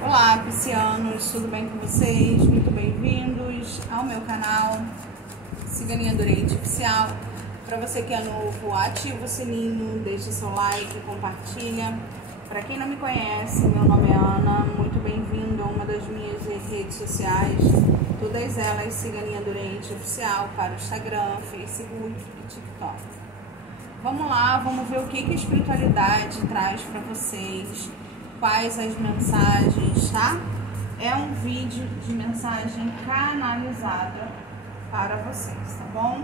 Olá, piscianos, tudo bem com vocês? Muito bem-vindos ao meu canal Ciganinha do Oriente Oficial. Para você que é novo, ativa o sininho, deixa seu like, compartilha. Para quem não me conhece, meu nome é Ana, muito bem-vindo a uma das minhas redes sociais, todas elas Ciganinha do Oriente Oficial, para o Instagram, Facebook e TikTok. Vamos lá, vamos ver o que a espiritualidade traz para vocês, quais as mensagens, tá? É um vídeo de mensagem canalizada para vocês, tá bom?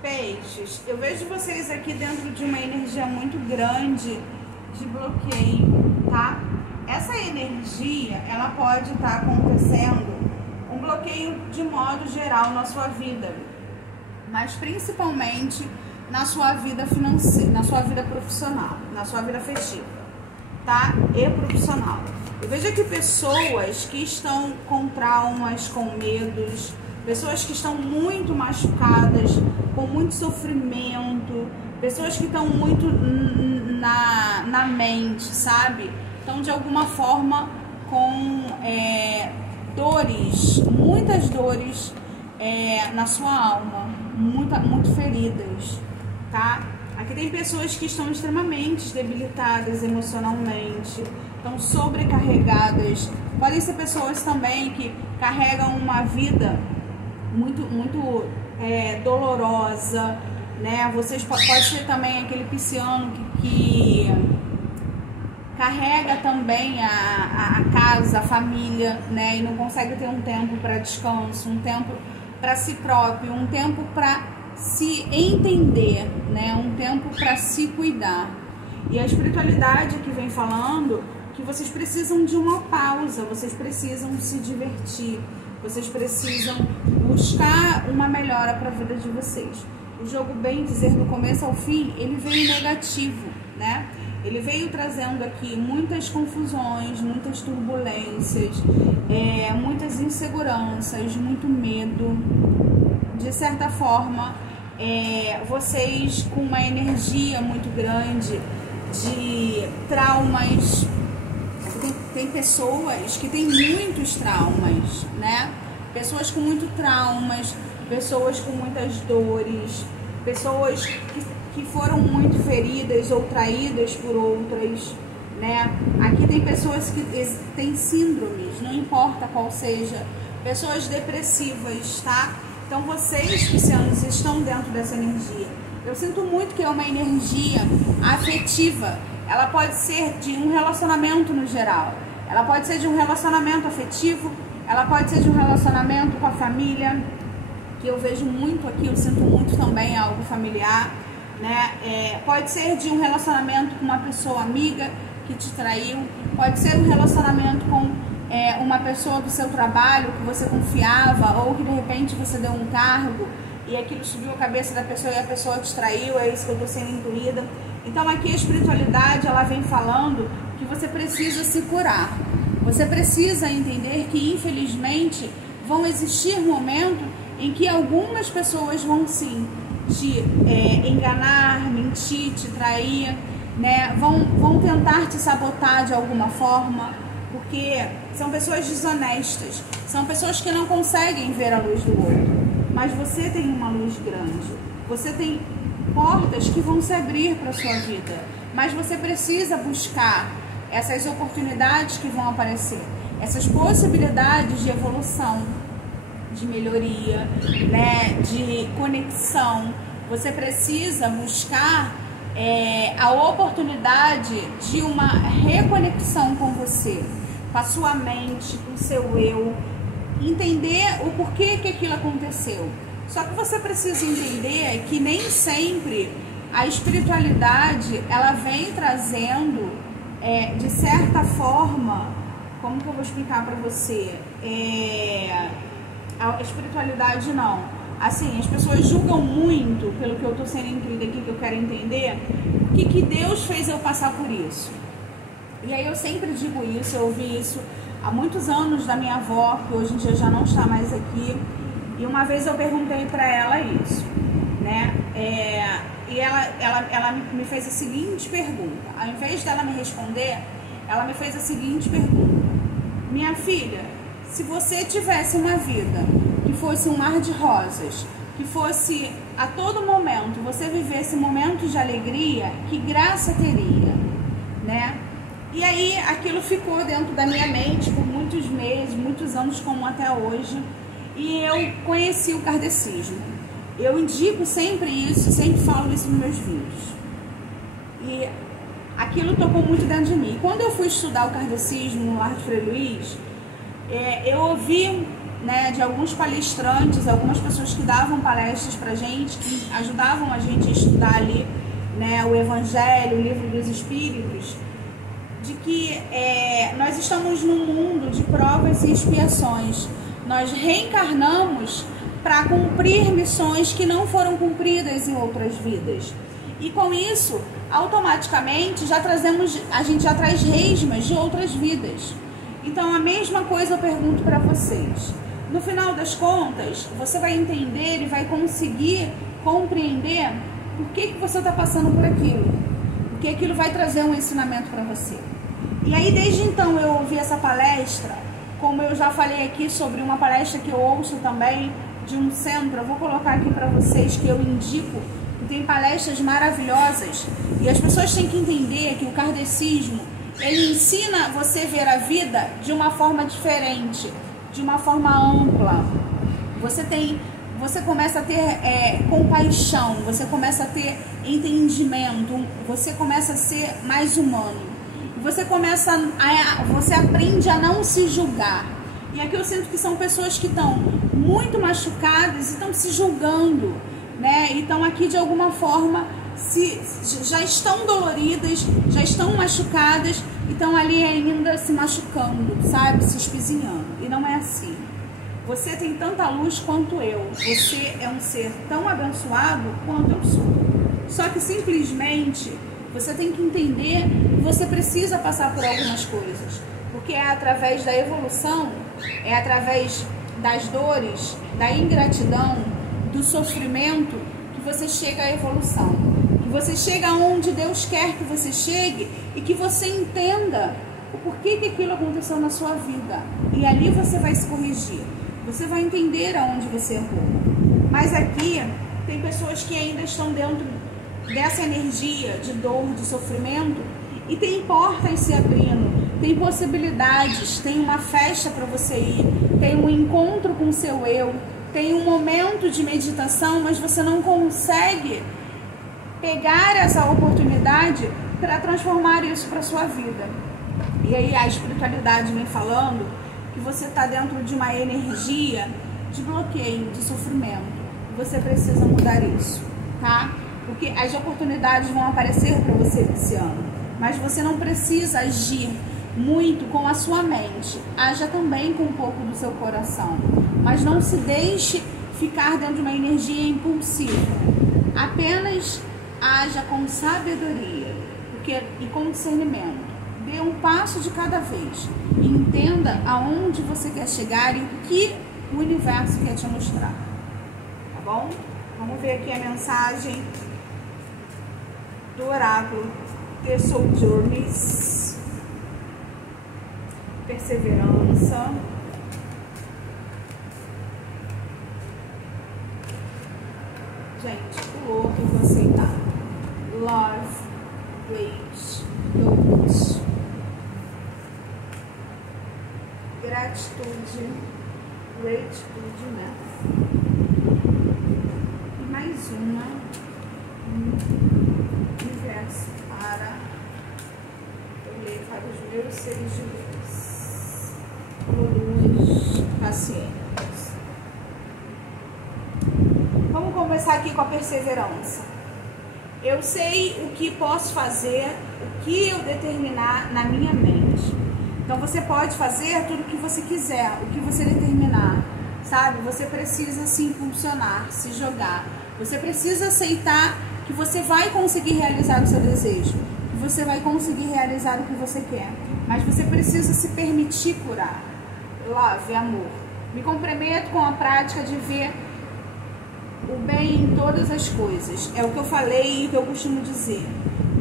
Peixes, eu vejo vocês aqui dentro de uma energia muito grande de bloqueio, tá? Essa energia, ela pode estar acontecendo um bloqueio de modo geral na sua vida, mas principalmente na sua vida financeira, na sua vida profissional, na sua vida afetiva, tá? E profissional. Eu vejo aqui pessoas que estão com traumas, com medos, pessoas que estão muito machucadas, com muito sofrimento, pessoas que estão muito na mente, sabe? Então, de alguma forma, com dores, muitas dores na sua alma, muito feridas, tá? Aqui tem pessoas que estão extremamente debilitadas emocionalmente, estão sobrecarregadas. Podem ser pessoas também que carregam uma vida muito dolorosa, né? Vocês pode ser também aquele pisciano que carrega também a casa, a família, né? E não consegue ter um tempo para descanso, um tempo para si próprio, um tempo para se entender, né? Um tempo para se cuidar. E a espiritualidade que vem falando que vocês precisam de uma pausa, vocês precisam se divertir, vocês precisam buscar uma melhora para a vida de vocês. O jogo, bem dizer, do começo ao fim, ele veio negativo, né? Ele veio trazendo aqui muitas confusões, muitas turbulências, muitas inseguranças, muito medo. De certa forma, vocês com uma energia muito grande de traumas. Tem pessoas que têm muitos traumas, né? Pessoas com muitos traumas, pessoas com muitas dores, pessoas que foram muito feridas ou traídas por outras, né? Aqui tem pessoas que têm síndromes, não importa qual seja, pessoas depressivas, tá? Então vocês, piscianos, estão dentro dessa energia. Eu sinto muito que é uma energia afetiva. Ela pode ser de um relacionamento no geral, ela pode ser de um relacionamento afetivo, ela pode ser de um relacionamento com a família, que eu vejo muito aqui, eu sinto muito também algo familiar, né? Pode ser de um relacionamento com uma pessoa amiga que te traiu, pode ser um relacionamento com uma pessoa do seu trabalho que você confiava, ou que de repente você deu um cargo e aquilo subiu a cabeça da pessoa e a pessoa te traiu. É isso que eu estou sendo intuída. Então aqui a espiritualidade, ela vem falando que você precisa se curar, você precisa entender que infelizmente vão existir momentos em que algumas pessoas vão sim te enganar, mentir, te trair, né? Vão tentar te sabotar de alguma forma, porque são pessoas desonestas, são pessoas que não conseguem ver a luz do outro. Mas você tem uma luz grande, você tem portas que vão se abrir para a sua vida, mas você precisa buscar essas oportunidades que vão aparecer, essas possibilidades de evolução, de melhoria, né, de conexão. Você precisa buscar a oportunidade de uma reconexão com você, com a sua mente, com o seu eu, entender o porquê que aquilo aconteceu. Só que você precisa entender que nem sempre a espiritualidade, ela vem trazendo, de certa forma, como que eu vou explicar para você? A espiritualidade não. Assim, as pessoas julgam muito, pelo que eu estou sendo intuída aqui, que eu quero entender, o que Deus fez eu passar por isso. E aí eu sempre digo isso, eu ouvi isso há muitos anos da minha avó, que hoje em dia já não está mais aqui. E uma vez eu perguntei para ela isso, né? E ela me fez a seguinte pergunta. Ao invés dela me responder, ela me fez a seguinte pergunta: minha filha, se você tivesse uma vida que fosse um mar de rosas, que fosse a todo momento, você vivesse momentos de alegria, que graça teria, né? E aí aquilo ficou dentro da minha mente por muitos meses, muitos anos, como até hoje. E eu conheci o kardecismo. Eu indico sempre isso, sempre falo isso nos meus vídeos. E aquilo tocou muito dentro de mim. Quando eu fui estudar o kardecismo no Lar de Frei Luiz, eu ouvi, né, de alguns palestrantes, algumas pessoas que davam palestras pra gente, que ajudavam a gente a estudar ali, né, o Evangelho, o Livro dos Espíritos, de que nós estamos num mundo de provas e expiações. Nós reencarnamos para cumprir missões que não foram cumpridas em outras vidas. E com isso, automaticamente, a gente já traz resmas de outras vidas. Então, a mesma coisa eu pergunto para vocês. No final das contas, você vai entender e vai conseguir compreender por que você está passando por aquilo. Porque aquilo vai trazer um ensinamento para você. E aí, desde então, eu ouvi essa palestra, como eu já falei aqui sobre uma palestra que eu ouço também, de um centro, eu vou colocar aqui para vocês, que eu indico, que tem palestras maravilhosas, e as pessoas têm que entender que o kardecismo, ele ensina você a ver a vida de uma forma diferente, de uma forma ampla. Você começa a ter compaixão, você começa a ter entendimento, você começa a ser mais humano. Você aprende a não se julgar. E aqui eu sinto que são pessoas que estão muito machucadas e estão se julgando, né? E estão aqui de alguma forma, já estão doloridas, já estão machucadas e estão ali ainda se machucando, sabe? Se espizinhando. E não é assim. Você tem tanta luz quanto eu. Você é um ser tão abençoado quanto eu sou. Só que simplesmente você tem que entender que você precisa passar por algumas coisas. Porque é através da evolução, é através das dores, da ingratidão, do sofrimento, que você chega à evolução. Que você chega onde Deus quer que você chegue e que você entenda o porquê que aquilo aconteceu na sua vida. E ali você vai se corrigir. Você vai entender aonde você errou. Mas aqui tem pessoas que ainda estão dentro dessa energia de dor, de sofrimento, e tem portas se abrindo. Tem possibilidades, tem uma festa para você ir, tem um encontro com o seu eu, tem um momento de meditação, mas você não consegue pegar essa oportunidade para transformar isso para sua vida. E aí a espiritualidade vem falando que você está dentro de uma energia de bloqueio, de sofrimento. Você precisa mudar isso, tá? Porque as oportunidades vão aparecer para você esse ano, mas você não precisa agir muito com a sua mente, haja também com um pouco do seu coração, mas não se deixe ficar dentro de uma energia impulsiva, apenas haja com sabedoria e com discernimento, dê um passo de cada vez e entenda aonde você quer chegar e o que o universo quer te mostrar, tá bom? Vamos ver aqui a mensagem do oráculo The Soul Journeys. Perseverança. Gente, pulou, eu vou aceitar. Love, wait, don't. Gratitude, gratitude, né? E mais uma. Universo para eu ler para os meus seres de luz. Luz pacientes. Vamos começar aqui com a perseverança. Eu sei o que posso fazer, o que eu determinar na minha mente. Então você pode fazer tudo o que você quiser, o que você determinar, sabe? Você precisa se impulsionar, se jogar. Você precisa aceitar que você vai conseguir realizar o seu desejo, que você vai conseguir realizar o que você quer. Mas você precisa se permitir curar. Love, amor. Me comprometo com a prática de ver o bem em todas as coisas. É o que eu falei e o que eu costumo dizer.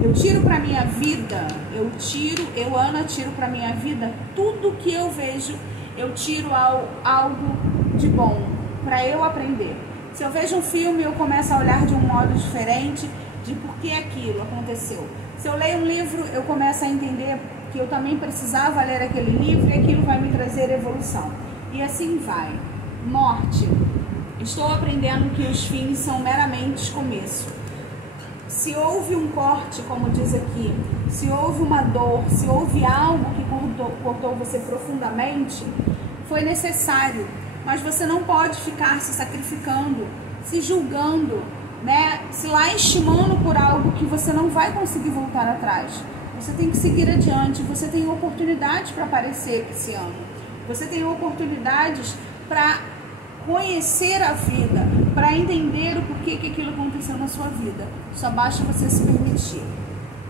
Eu tiro para minha vida, Ana, tiro para minha vida tudo que eu vejo, eu tiro algo de bom para eu aprender. Se eu vejo um filme, eu começo a olhar de um modo diferente de por que aquilo aconteceu. Se eu leio um livro, eu começo a entender que eu também precisava ler aquele livro e aquilo vai me trazer evolução. E assim vai. Morte. Estou aprendendo que os fins são meramente começo. Se houve um corte, como diz aqui, se houve uma dor, se houve algo que cortou você profundamente, foi necessário. Mas você não pode ficar se sacrificando, se julgando, né? Se lastimando por algo que você não vai conseguir voltar atrás. Você tem que seguir adiante, você tem oportunidades para aparecer esse ano. Você tem oportunidades para conhecer a vida, para entender o porquê que aquilo aconteceu na sua vida. Só basta você se permitir.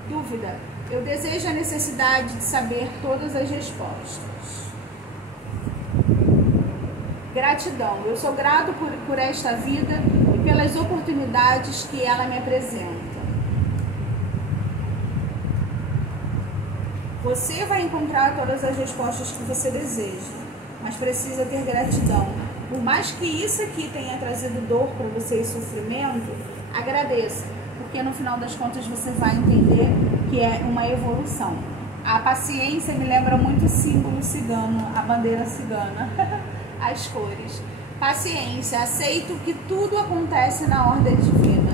Dúvida? Eu desejo a necessidade de saber todas as respostas. Gratidão. Eu sou grato por esta vida e pelas oportunidades que ela me apresenta. Você vai encontrar todas as respostas que você deseja, mas precisa ter gratidão. Por mais que isso aqui tenha trazido dor para você e sofrimento, agradeça, porque no final das contas você vai entender que é uma evolução. A paciência me lembra muito o símbolo cigano, a bandeira cigana, as cores. Paciência, aceito que tudo acontece na ordem divina.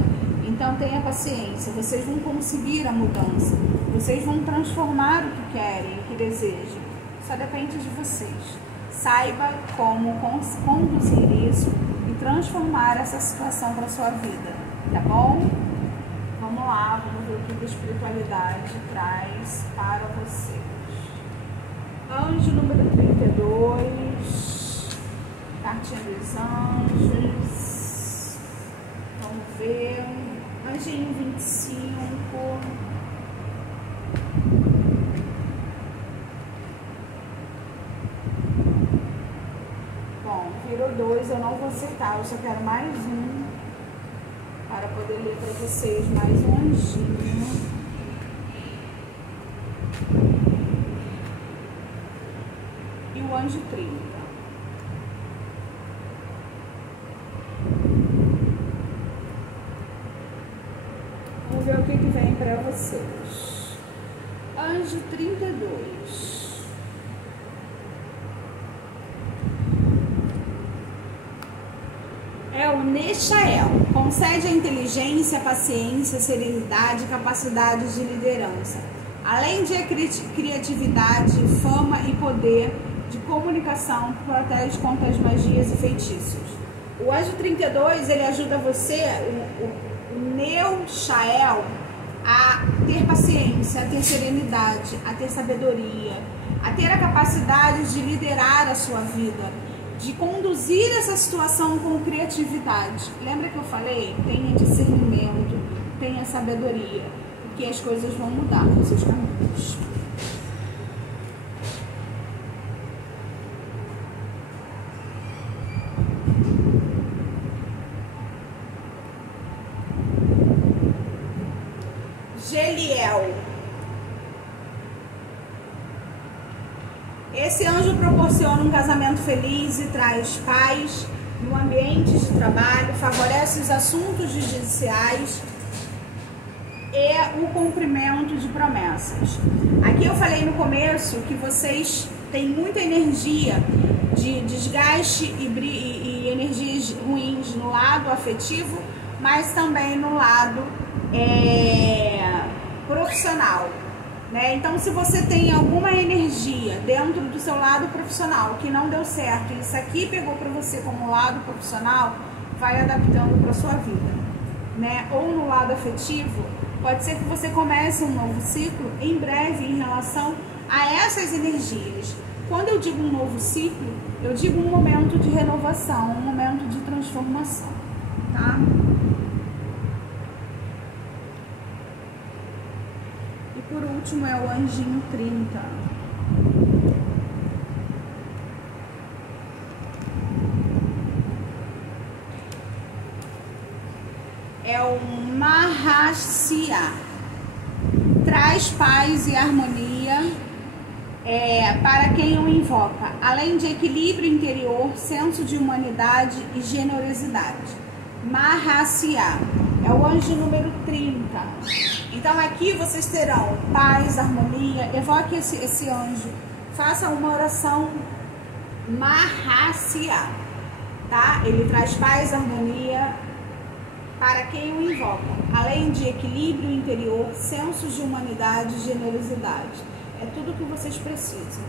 Então tenha paciência, vocês vão conseguir a mudança, vocês vão transformar o que querem, o que desejam. Só depende de vocês. Saiba como conduzir isso e transformar essa situação para a sua vida, tá bom? Vamos lá, vamos ver o que a espiritualidade traz para vocês. Anjo número 32, cartinha dos anjos, vamos ver, anjinho 25, virou 2, eu não vou aceitar, eu só quero mais um para poder ler para vocês, mais um anjinho. E o anjo 30. Vamos ver o que vem para vocês. Anjo 32. É o Nechael. Concede a inteligência, paciência, serenidade e capacidade de liderança. Além de criatividade, fama e poder de comunicação, protege contra as magias e feitiços. O anjo 32, ele ajuda você, o Nechael, a ter paciência, a ter serenidade, a ter sabedoria, a ter a capacidade de liderar a sua vida, de conduzir essa situação com criatividade. Lembra que eu falei? Tenha discernimento, tenha sabedoria, porque as coisas vão mudar nos seus caminhos. Geliel. Esse anjo proporciona um casamento feliz e traz paz no ambiente de trabalho, favorece os assuntos judiciais e o cumprimento de promessas. Aqui eu falei no começo que vocês têm muita energia de desgaste e energias ruins no lado afetivo, mas também no lado profissional. Então, se você tem alguma energia dentro do seu lado profissional que não deu certo, e isso aqui pegou para você como lado profissional, vai adaptando para sua vida, Ou no lado afetivo, pode ser que você comece um novo ciclo em breve em relação a essas energias. Quando eu digo um novo ciclo, eu digo um momento de renovação, um momento de transformação, tá? Por último é o anjinho 30. Mahasya. Traz paz e harmonia para quem o invoca, além de equilíbrio interior, senso de humanidade e generosidade. Mahasya é o anjo número 30. Então aqui vocês terão paz, harmonia. Evoque esse anjo, faça uma oração Mahasya, tá? Ele traz paz, harmonia para quem o invoca, além de equilíbrio interior, senso de humanidade e generosidade. É tudo que vocês precisam.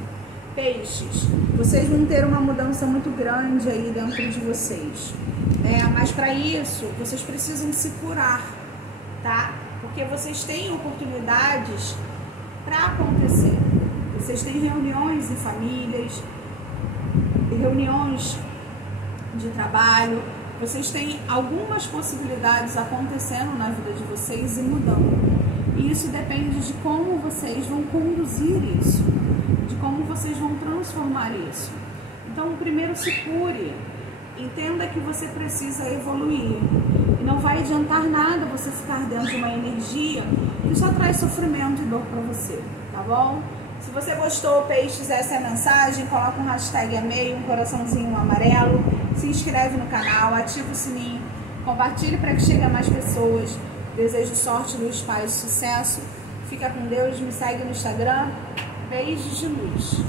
Peixes, vocês vão ter uma mudança muito grande aí dentro de vocês. Mas para isso, vocês precisam se curar, tá? Porque vocês têm oportunidades para acontecer. Vocês têm reuniões em famílias, reuniões de trabalho. Vocês têm algumas possibilidades acontecendo na vida de vocês e mudando. E isso depende de como vocês vão conduzir isso, de como vocês vão transformar isso. Então, primeiro se cure. Entenda que você precisa evoluir. E não vai adiantar nada você ficar dentro de uma energia que só traz sofrimento e dor para você, tá bom? Se você gostou, peixes, essa é a mensagem. Coloca um hashtag e-mail, um coraçãozinho amarelo. Se inscreve no canal, ativa o sininho. Compartilhe para que chegue a mais pessoas. Desejo sorte, luz, paz, sucesso. Fica com Deus, me segue no Instagram. Beijos de luz.